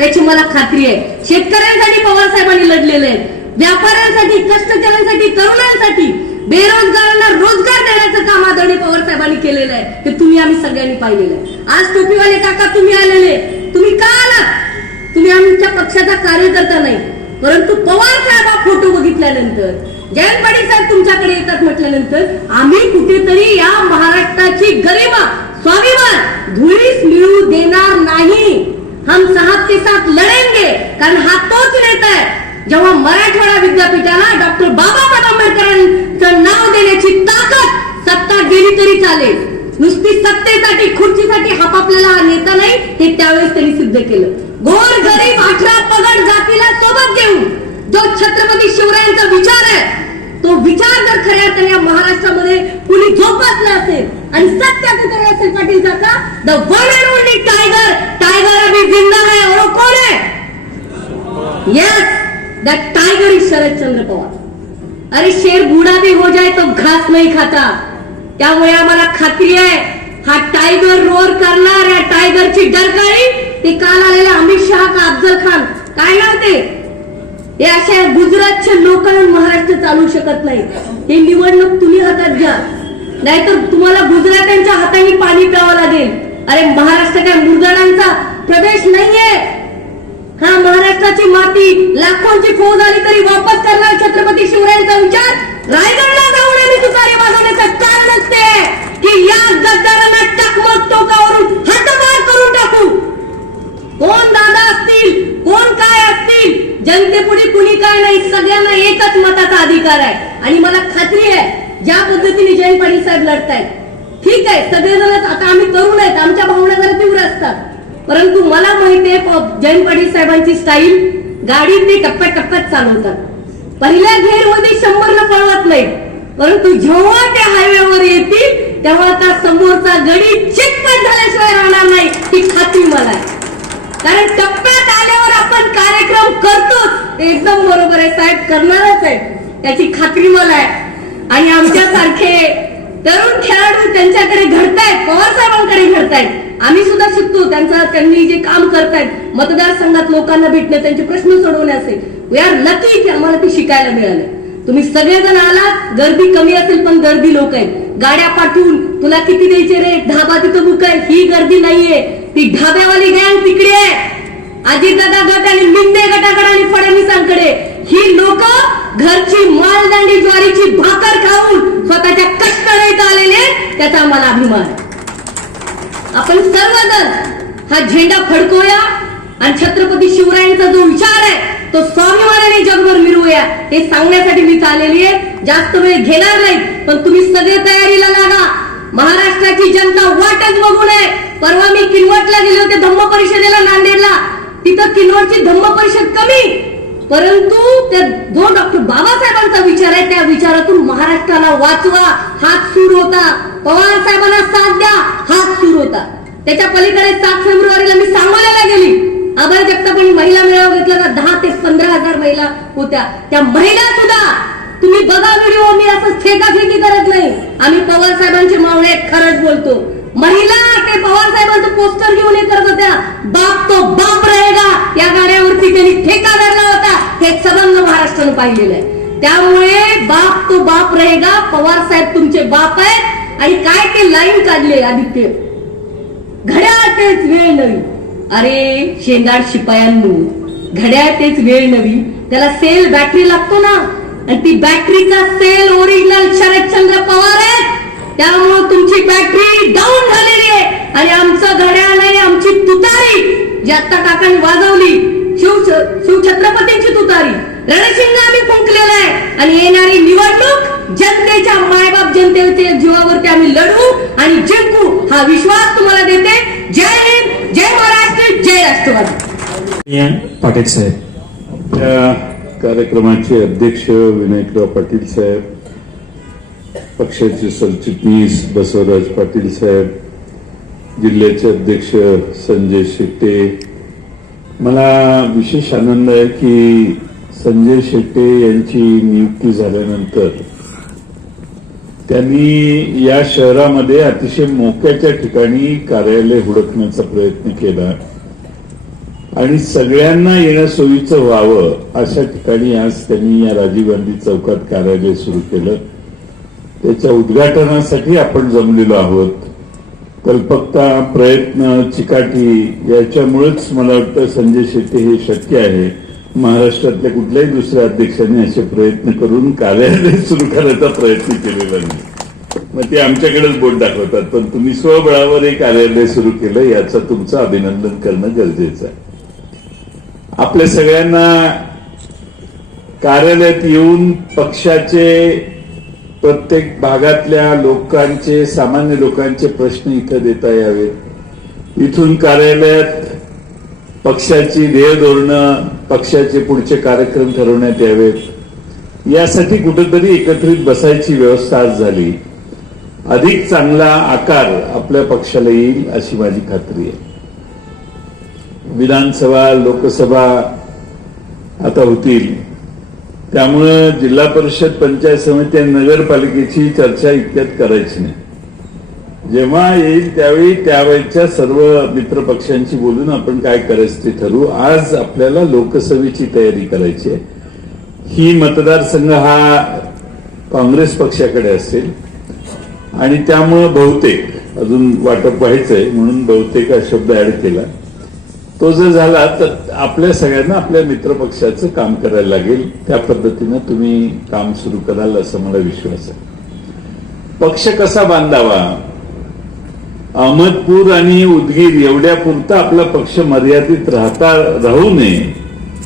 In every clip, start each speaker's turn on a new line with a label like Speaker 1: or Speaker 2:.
Speaker 1: याची मला खात्री आहे. शेतकऱ्यांसाठी पवार साहेबांनी लढलेले आहेत व्यापाऱ्यांसाठी कष्टकऱ्यांसाठी तरुणांसाठी बेरोजगारांना रोजगार देण्याचं काम आदरणीय पवार साहेबांनी केलेलं आहे. ते तुम्ही आम्ही सगळ्यांनी पाहिलेलं आहे. आज टोपीवाले काका तुम्ही आलेले तुम्ही का आलात? तुम्ही आमच्या पक्षाचा कार्यकर्ता नाही. परंतु पवार साहेब हा फोटो बघितल्यानंतर जयंत पाटील साहेब तुमच्याकडे येतात म्हटल्यानंतर आम्ही कुठेतरी या महाराष्ट्राची गरिमा स्वाभिमान धुळीस मिळू देणार नाही. हम साहब के साथ लढेंगे कारण हा तोच नेता आहे जेव्हा मराठवाडा विद्यापीठाला डॉक्टर बाबासाहेब आंबेडकरांचं नाव देण्याची ताकद सत्ता गेली तरी चालेल नुसती सत्तेसाठी खुर्चीसाठी हापापलेला हा नेता नाही हे त्यावेळेस त्यांनी सिद्ध केलं. गोर गरीब अठरा पगड जातीला सोबत घेऊन जो छत्रपती शिवरायांचा विचार आहे तो विचार जर खऱ्या अर्थाने या महाराष्ट्रामध्ये कुणी जोपासला असेल आणि सत्याचं तरी असेल पाटील जाता the one and only tiger tiger अभी जिंदा है और वो कौन है? Yes that tiger is Sharad Chandra Pawar अरे शेर बूढ़ा भी हो जाए तो घास नहीं खाता। त्यामुळे आम्हाला खात्री आहे हा? टायगर रोर करणार या टायगरची डरकाळी ते काल आलेले अमित शहा का अफजल खान काय नाव ते? हे अशा गुजरातचे लोक महाराष्ट्र चालू शकत नाही। हे निवडणूक तुम्ही हातात घ्या। नाहीतर तुम्हाला गुजरात्यांच्या हाताने पाणी प्यावं लागेल। अरे महाराष्ट्र काय मुरगाडांचा प्रदेश नाहीये? हा महाराष्ट्राची माती लाखोंची फौज आली तरी वापस करणार छत्रपती शिवरायांचा विचार? रायगडला जाऊन आम्ही तुतारी वाजवण्याचं कारणच ते आहे की या गद्दारांना टकमक टोकावरून हद्दपार करून टाकू. कोण दादा असतील? कोण काय असतील? जनतेपुढे कुणी काय नाही सगळ्यांना एकच मताचा अधिकार आहे. आणि मला खात्री आहे ज्या पद्धतीने जयंत पाटील साहेब लढतायत ठीक आहे सगळेजणच आता आम्ही तरुण आहेत आमच्या भावना जरा तीव्र असतात. परंतु मला माहिती आहे प- पाटील साहेबांची स्टाईल गाडी ते टप्प्याटप्प्यात चालवतात. पहिल्या घेरमध्ये शंभर न पळवत नाही परंतु जेव्हा त्या हायवेवर येतील तेव्हा त्या समोरचा गडी चिटपट झाल्याशिवाय राहणार नाही ही खात्री मला आहे. कारण टप्प्यात आल्यावर आपण कार्यक्रम करतोच. एकदम बरोबर आहे साहेब करणारच आहे त्याची खात्री मला आहे. आणि आमच्यासारखे तरुण खेळाडू त्यांच्याकडे घडतायत पवार साहेबांकडे घडतायत. आम्ही सुद्धा शिकतो त्यांचा त्यांनी जे काम करतायत मतदारसंघात लोकांना भेटणं त्यांचे प्रश्न सोडवण्याचे वी आर लकी की आम्हाला ते शिकायला मिळालं. तुम्ही सगळेजण आलात गर्दी कमी असेल पण गर्दी लोक आहेत. गाड्या पाठवून तुला किती द्यायचे रे? ढाबा तिथं बुक आहे ही गर्दी नाहीये. ती ढाब्यावाली गँग तिकडे आहे. अजितदादा गट आणि मिंदे गटाकडे आणि फडणवीसांकडे. ही लोक घरची मालदांडी ज्वारीची भाकर खाऊन स्वतःच्या कष्ट कष्टाने आलेले त्याचा मला अभिमान. आपण सर्वजण हा झेंडा फडकवूया आणि छत्रपती शिवरायांचा जो विचार आहे तो स्वाभिमानाने जगभर मिरवूया हे सांगण्यासाठी मी चाललेली आहे. जास्त वेळ घेणार नाही पण तुम्ही सगळे तयारीला लागा. महाराष्ट्राची जनता वाटच बघू नये. परवा मी किनवटला गेले होते धम्म परिषदेला नांदेडला. तिथं किनवटची धम्म परिषद कमी. परंतु त्या दोन डॉक्टर बाबासाहेबांचा विचार आहे त्या विचारातून महाराष्ट्राला वाचवा हात सूर होता. पवार साहेबांना साथ द्या हात सूर होता. त्याच्या पलीकडे सात फेब्रुवारीला मी सांगोल्याला गेली. आभार जगतापणी महिला मेळावा घेतला ना दहा ते पंधरा हजार महिला होत्या. त्या महिला सुद्धा तुम्ही बघा व्हिडिओ मी असं फेकाफेकी करत नाही. आम्ही पवार साहेबांचे मावळे खरंच बोलतो. महिला ते पवार साहेबांचं पोस्टर घेऊन हे करत होत्या. बाप तो बाप रहेगा. या गाण्यावरती त्यांनी ठेका धरला होता. हे सबंध महाराष्ट्रानं पाहिलेलं आहे. त्यामुळे बाप तो बाप रहेगा. पवार साहेब तुमचे बाप आहेत. आणि काय ते लाईन काढले आदित्य? घड्याळ तेच वेळ नवी. अरे शेंगाड शिपायांनो. घड्याळ तेच वेळ नवी. त्याला सेल बॅटरी लागतो ना? आणि ती बॅटरीचा सेल ओरिजिनल शरदचंद्र पवार आहे त्यामुळे तुमची बॅटरी डाऊन झालेली आहे. आणि आमचं घड्याळ नाही आमची तुतारी जी आता काकांनी वाजवली शिव शिवछत्रपतींची तुतारी. रणशिंग आम्ही फुंकलेलं आहे. आणि येणारी निवडणूक जनतेच्या मायबाप जनतेच्या जीवावरती आम्ही लढू आणि जिंकू हा विश्वास तुम्हाला देते. जय हिंद जय महाराष्ट्र जय राष्ट्रवादी.
Speaker 2: पाटील साहेब.
Speaker 3: या कार्यक्रमाचे अध्यक्ष विनायकराव पाटील साहेब पक्षाचे सरचिटणीस बसवराज पाटील साहेब जिल्ह्याचे अध्यक्ष संजय शेट्टे. मला विशेष आनंद आहे की संजय शेट्टे यांची नियुक्ती झाल्यानंतर त्यांनी या शहरामध्ये अतिशय मोक्याच्या ठिकाणी कार्यालय हुडकण्याचा प्रयत्न केला. आणि सगळ्यांना येणं सोयीचं व्हावं अशा ठिकाणी आज त्यांनी या राजीव गांधी चौकात कार्यालय सुरू केलं. त्याच्या उद्घाटनासाठी आपण जमलेलो आहोत. कल्पकता प्रयत्न चिकाटी याच्यामुळेच मला वाटतं संजय शेट्टी हे शक्य आहे. महाराष्ट्रातल्या कुठल्याही दुसऱ्या अध्यक्षांनी असे प्रयत्न करून कार्यालय सुरू करायचा प्रयत्न केलेला नाही. मग ते आमच्याकडेच बोट दाखवतात. पण तुम्ही स्वबळावर एक कार्यालय सुरू केलं याचं तुमचं अभिनंदन करणं गरजेचं आहे. आपल्या सगळ्यांना कार्यालयात येऊन पक्षाचे प्रत्येक भागातल्या लोकांचे सामान्य लोकांचे प्रश्न इथं देता यावेत. इथून कार्यालयात पक्षाची ध्येय धोरणं पक्षाचे पुढचे कार्यक्रम ठरवण्यात यावेत. यासाठी कुठेतरी एकत्रित बसायची व्यवस्था आज झाली. अधिक चांगला आकार आपल्या पक्षाला येईल अशी माझी खात्री आहे. विधानसभा लोकसभा आता होतील. त्यामुळं जिल्हा परिषद पंचायत समिती आणि नगरपालिकेची चर्चा इतक्यात करायची नाही. जेव्हा येईल त्यावेळी त्यावेळच्या सर्व मित्रपक्षांशी बोलून आपण काय करायचं ते ठरवू? आज आपल्याला लोकसभेची तयारी करायची आहे. ही मतदारसंघ हा काँग्रेस पक्षाकडे असेल. आणि त्यामुळं बहुतेक अजून वाटप व्हायचंय म्हणून बहुतेक हा शब्द ऍड केला. तो जर झाला तर आपल्या सगळ्यांना आपल्या मित्रपक्षाचं काम करायला लागेल. त्या पद्धतीनं तुम्ही काम सुरू कराल असं मला विश्वास आहे. पक्ष कसा बांधावा? अहमदपूर आणि उदगीर एवढ्या पुरता आपला पक्ष मर्यादित राहता राहू नये.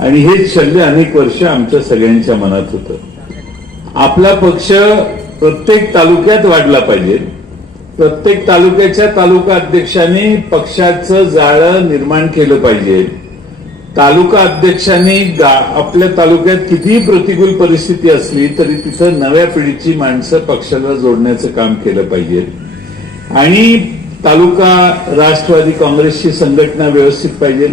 Speaker 3: आणि हेच शल्य अनेक वर्ष आमच्या सगळ्यांच्या मनात होतं. आपला पक्ष प्रत्येक तालुक्यात वाढला पाहिजे. प्रत्येक तालुक्याच्या तालुका अध्यक्षांनी पक्षाचं जाळं निर्माण केलं पाहिजे. तालुका अध्यक्षांनी आपल्या तालुक्यात कितीही प्रतिकूल परिस्थिती असली तरी तिथं नव्या पिढीची माणसं पक्षाला जोडण्याचं काम केलं पाहिजे. आणि तालुका राष्ट्रवादी काँग्रेसची संघटना व्यवस्थित पाहिजे.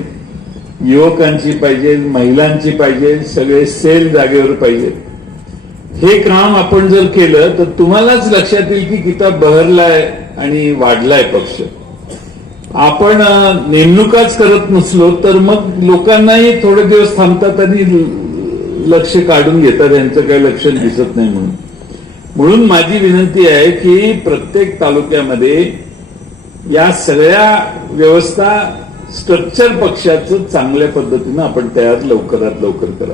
Speaker 3: युवकांची पाहिजे महिलांची पाहिजे सगळे सेल जागेवर पाहिजे. हे काम आपण जर केलं तर तुम्हालाच लक्षात येईल की किता बहरलाय आणि वाढलाय पक्ष. आपण नेमणुकाच करत नसलो तर मग लोकांनाही थोडे दिवस थांबतात आणि लक्ष काढून घेतात यांचं काही लक्ष दिसत नाही म्हणून. म्हणून माझी विनंती आहे की प्रत्येक तालुक्यामध्ये या सगळ्या व्यवस्था स्ट्रक्चर पक्षाचं चांगल्या पद्धतीनं आपण तयार लवकरात लवकर करा.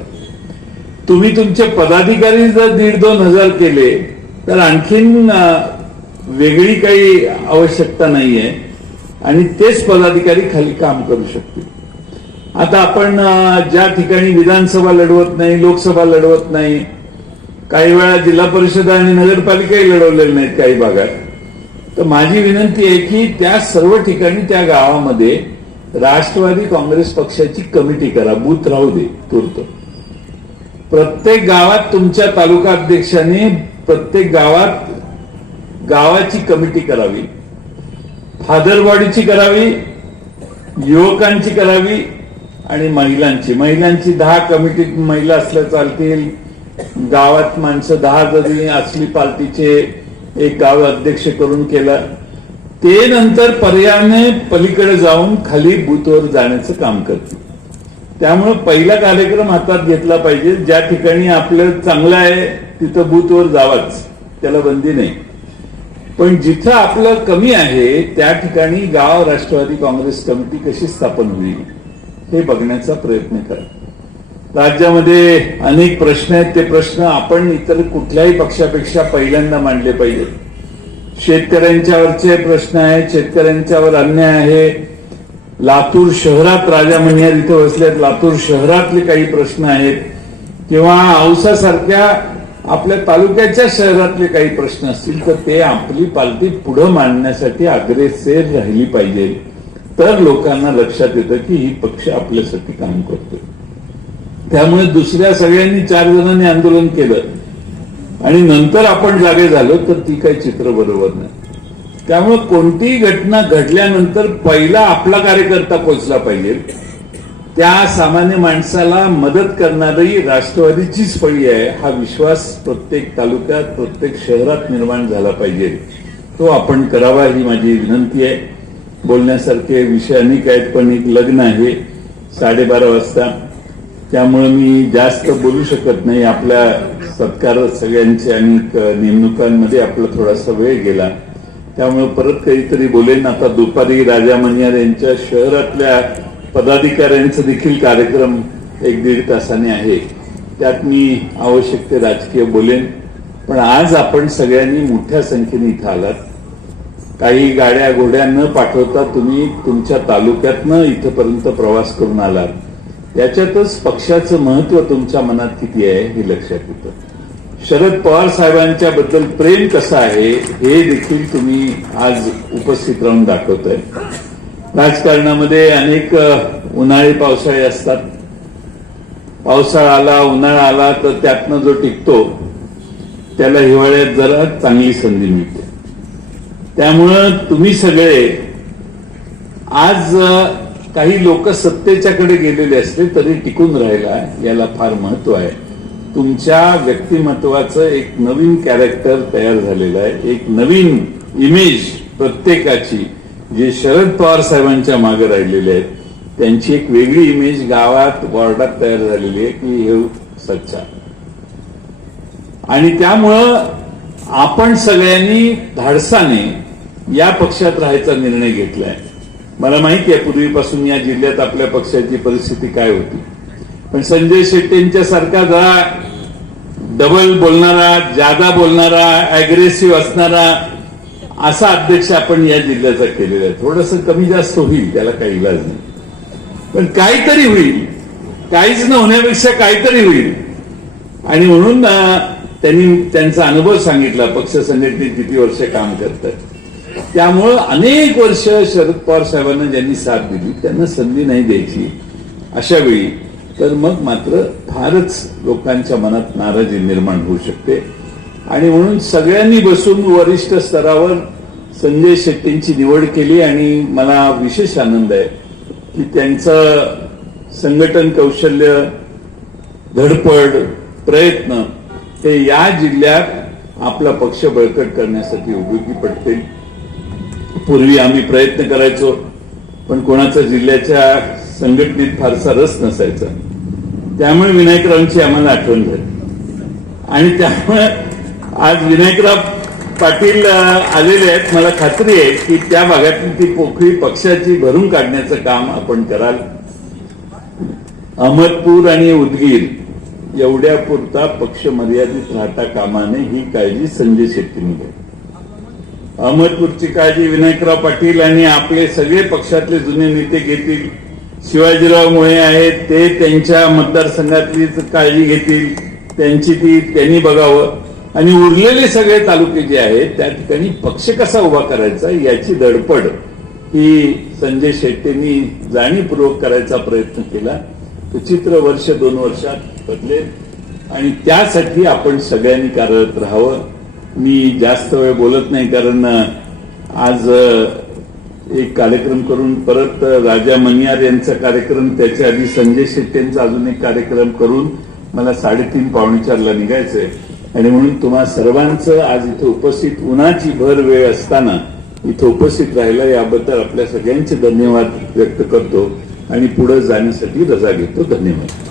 Speaker 3: तुम्ही तुमचे पदाधिकारी जर दीड दोन हजार केले तर आणखीन वेगळी काही आवश्यकता नाहीये. आणि तेच पदाधिकारी खाली काम करू शकतील. आता आपण ज्या ठिकाणी विधानसभा लढवत नाही लोकसभा लढवत नाही काही वेळा जिल्हा परिषद आणि नगरपालिकाही लढवलेल्या नाहीत काही भागात. तर माझी विनंती आहे की त्या सर्व ठिकाणी त्या गावामध्ये राष्ट्रवादी काँग्रेस पक्षाची कमिटी करा बूथ राहू दे तूर्त. प्रत्येक गावात तुमच्या तालुका अध्यक्षांनी प्रत्येक गावात गावाची कमिटी करावी फादरवाडीची करावी युवकांची करावी आणि महिलांची. महिलांची दहा कमिटीत महिला असल्या चालतील. गावात माणसं दहा जरी असली पार्टीचे एक गाव अध्यक्ष करून केला. ते नंतर पर्यायाने पलीकडे जाऊन खाली बूथवर जाण्याचं काम करतील. त्यामुळे पहिला कार्यक्रम हातात घेतला पाहिजे. ज्या ठिकाणी आपलं चांगलं आहे तिथं बूथवर जावाच. त्याला बंदी नाही. पण जिथं आपलं कमी आहे त्या ठिकाणी गाव राष्ट्रवादी काँग्रेस कमिटी कशी स्थापन होईल हे बघण्याचा प्रयत्न करा. राज्यामध्ये अनेक प्रश्न आहेत. ते प्रश्न आपण इतर कुठल्याही पक्षापेक्षा पहिल्यांदा मांडले पाहिजेत. शेतकऱ्यांच्यावरचे प्रश्न आहेत शेतकऱ्यांच्यावर अन्याय आहे लातूर शहरात राजा मनिहार इथं बसलेत लातूर शहरातले काही प्रश्न आहेत किंवा औसासारख्या आपल्या तालुक्याच्या शहरातले काही प्रश्न असतील तर ते आपली पालती पुढे मांडण्यासाठी अग्रेसर राहिली पाहिजे. तर लोकांना लक्षात येतं की ही पक्ष आपल्यासाठी काम करतोय. त्यामुळे दुसऱ्या सगळ्यांनी चार जणांनी आंदोलन केलं. आणि नंतर आपण जागे झालो तर ती काही चित्र बरोबर नाही. त्यामुळे कोणतीही घटना घडल्यानंतर पहिला आपला कार्यकर्ता पोचला पाहिजे. त्या सामान्य माणसाला मदत करणारी राष्ट्रवादीचीच फळी आहे. हा विश्वास प्रत्येक तालुक्यात प्रत्येक शहरात निर्माण झाला पाहिजे. तो आपण करावा ही माझी विनंती आहे. बोलण्यासारखे विषय अनेक आहेत पण एक लग्न आहे साडेबारा वाजता. त्यामुळे मी जास्त बोलू शकत नाही. आपल्या सत्कार सगळ्यांचे आणि नेमणुकांमध्ये आपला थोडासा वेळ गेला. त्यामुळे परत कधीतरी बोलेन. आता दुपारी राजा मनियार यांच्या शहरातल्या पदाधिकाऱ्यांचा देखील कार्यक्रम एक दीड तासाने आहे. त्यात मी आवश्यक ते राजकीय बोलेन. पण आज आपण सगळ्यांनी मोठ्या संख्येने इथं आलात. काही गाड्या घोड्या न पाठवता तुम्ही तुमच्या तालुक्यातनं इथपर्यंत प्रवास करून आलात. याच्यातच पक्षाचं महत्त्व तुमच्या मनात किती आहे हे लक्षात येतं. शरद पवार साहेबांच्या बद्दल प्रेम कसं आहे हे देखील तुम्ही आज उपस्थित राहून दाखवतोय. राजकारणामध्ये अनेक उन्हाळी पावसाळे असतात. पावसाळा आला उन्हाळा आला तर त्यातनं जो टिकतो त्याला हिवाळ्यात जरा चांगली संधी मिळते. त्यामुळं तुम्ही सगळे आज काही लोक सत्तेच्याकडे गेलेले असले तरी टिकून राहिला याला फार महत्त्व आहे. तुमच्या व्यक्तिमत्वाचं एक नवीन कॅरेक्टर तयार झालेलं आहे. एक नवीन इमेज प्रत्येकाची जे शरद पवार साहेबांच्या मागे राहिलेले आहेत त्यांची एक वेगळी इमेज गावात वॉर्डात तयार झालेली आहे की हे सच्चा. आणि त्यामुळं आपण सगळ्यांनी धाडसाने या पक्षात राहायचा निर्णय घेतलाय. मला माहिती आहे पूर्वीपासून या जिल्ह्यात आपल्या पक्षाची परिस्थिती काय होती. पण संजय शेट्टींच्या सारखा जरा डबल बोलणारा जादा बोलणारा अग्रेसिव्ह असणारा असा अध्यक्ष आपण या जिल्ह्याचा केलेला आहे. थोडस कमी जास्त होईल त्याला काही इलाज नाही. पण काहीतरी होईल. काहीच न होण्यापेक्षा काहीतरी होईल. आणि म्हणून त्यांनी त्यांचा अनुभव सांगितला. पक्ष संघटनेत किती वर्ष काम करतात. त्यामुळं अनेक वर्ष शरद पवार साहेबांना ज्यांनी साथ दिली त्यांना संधी नाही द्यायची. अशा वेळी तर मग मात्र फारच लोकांच्या मनात नाराजी निर्माण होऊ शकते. आणि म्हणून सगळ्यांनी बसून वरिष्ठ स्तरावर संजय शेट्टींची निवड केली आणि मला विशेष आनंद आहे की त्यांचं संघटन कौशल्य धडपड प्रयत्न हे या जिल्ह्यात आपला पक्ष बळकट करण्यासाठी उपयोगी पडतील. पूर्वी आम्ही प्रयत्न करायचो पण कोणाचा जिल्ह्याच्या संघटनेत फारसा रस नसायचा. त्यामुळे विनायकरावांची आम्हाला आठवण झाली. आणि त्यामुळे आज विनायकराव पाटील आलेले आहेत. मला खात्री आहे की त्या भागातली ती पोखळी पक्षाची भरून काढण्याचं काम आपण कराल. अहमदपूर आणि उदगीर एवढ्या पुरता पक्ष मर्यादित राहता कामाने ही काळजी संजय शेट्टींनी घ्या अहमदपूरची काळजी विनायकराव पाटील आणि आपले सगळे पक्षातले जुने नेते घेतील. शिवाजीराव मोहे आहेत ते त्यांच्या मतदारसंघातलीच काळजी घेतील त्यांची ती त्यांनी बघावं. आणि उरलेले सगळे तालुके जे आहेत त्या ठिकाणी पक्ष कसा उभा करायचा याची धडपड ही संजय शेट्टींनी जाणीवपूर्वक करायचा प्रयत्न केला. तो चित्र वर्ष दोन वर्षात बदलेल. आणि त्यासाठी आपण सगळ्यांनी कार्यरत राहावं. मी जास्त वेळ बोलत नाही कारण आज एक कार्यक्रम करून परत राजा मनियार यांचा कार्यक्रम त्याच्या आधी संजय शेट्टींचा अजून एक कार्यक्रम करून मला साडेतीन पावणेचारला निघायचंय. आणि म्हणून तुम्हा सर्वांचं आज इथं उपस्थित उन्हाची भर वेळ असताना इथं उपस्थित राहिला याबद्दल आपल्या सगळ्यांचे धन्यवाद व्यक्त करतो. आणि पुढे जाण्यासाठी रजा घेतो. धन्यवाद.